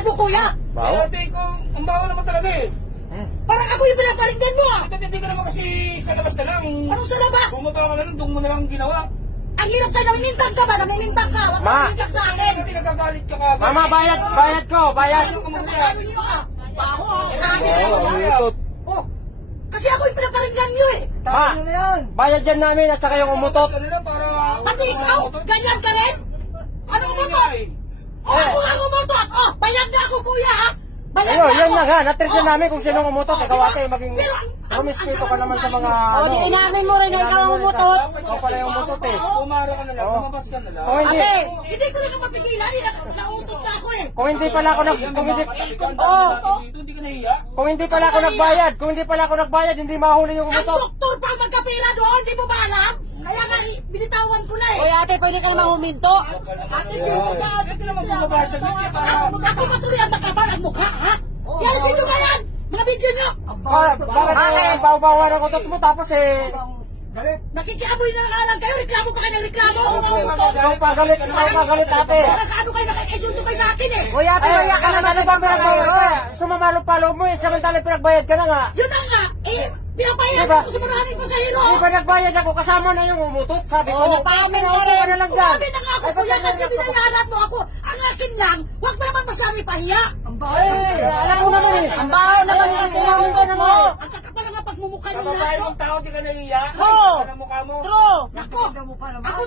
bayad mo, kuya. Bawo? Ate ko, ang bawa naman talaga eh. Parang ako yung pinaparinggan mo, ah. Hindi ka naman kasi sa labas na lang. Anong sa labas? Bumaba ka na lang, doon mo na lang ginawa. Ang hirap sa'yo, namimintang ka ba? Namimintang ka. Huwag ka Ma. namimintang sa akin. Hindi nagkagalit ka kagad. Mama, bayad ko, bayad. Ano kung magkano niyo, ah? Baho, ah. Oh, kasi ako yung pinaparinggan niyo, eh. Ma, bayad yan namin at saka yung umutot. Pati ikaw, ganyan ka rin? Ano umutot? Oh, ako ang umutot. Oh, bayad na ako, kuya, ha? Bayad Ayun, na yan ako. na nga, natrisin namin kung sinong umutot. Oh, Ikaw diba? ate, maging Pero promiscuito ka naman sa mga Oh, ano. inamin mo rin na ikaw ang umutot. Ikaw pala yung umutot eh. Pumaro ka na lang, Oo. lumabas ka na lang. Kung hindi, Ate, hindi ko na kapapigilan. Nautot na ako, eh. kung hindi pala ako Hindi ka nahiya. kung hindi pala ako nagbayad, hindi mahuli yung Ang umutot. doktor pa ang magkapila doon, di mo ba alam? Kaya nga, binitawan ko na, eh. Oy, ate, pwede kayo mahuminto. Ate, di mo ba? Ito naman bumaba sa gitna para... Ako patuloy ang makapal ang mukha, ha? Yan, sino ba yan? Mga video nyo. Bakit bawa ng utot mo tapos eh, Nakikiamoy na nga lang kayo, reklamo pa kayo ng reklamo. ikaw pagalit ate. Para sa ano kayo, nakikisundo kayo sa akin, eh. Oy, ate, maya ka naman sa pambayad. Sumamalo-palo mo eh, samantalang pinagbayad ka na nga. Yun na nga, eh, pinabayad Diba? ako sa maraming pasahero. Di ba nagbayad ako, kasama na yung umutot, sabi ko. Napamin ka Naupo rin. ka na lang dyan. Umamin na nga ako, kuya, kasi binayaran mo ako. Ang akin lang, huwag mo naman masabi pahiya. Alam mo naman eh. Ang baho naman kasi namin mo. Ang kakapal nga pagmumukha nyo Kapag lahat. mong tao, di ka nahiya. Oo. Ano mukha mo? True. Nako, ako,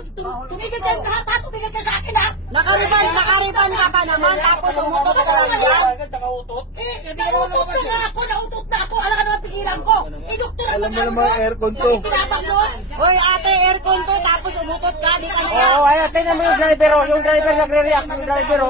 tumigil kayo lahat, ha? Tumigil kayo sa akin, ha? Nakariban ka pa naman, tapos umutot ka lang yan. Agad nakautot. Eh, nautot na ako. Alam ka naman pigilan ko. Eh, doktor, alam mo naman aircon to. Nakikinabang doon. Oy, ate, aircon to, tapos umutot ka, di ka na. Oo, ayun, tingnan mo yung driver, yung driver nagre-react, yung driver.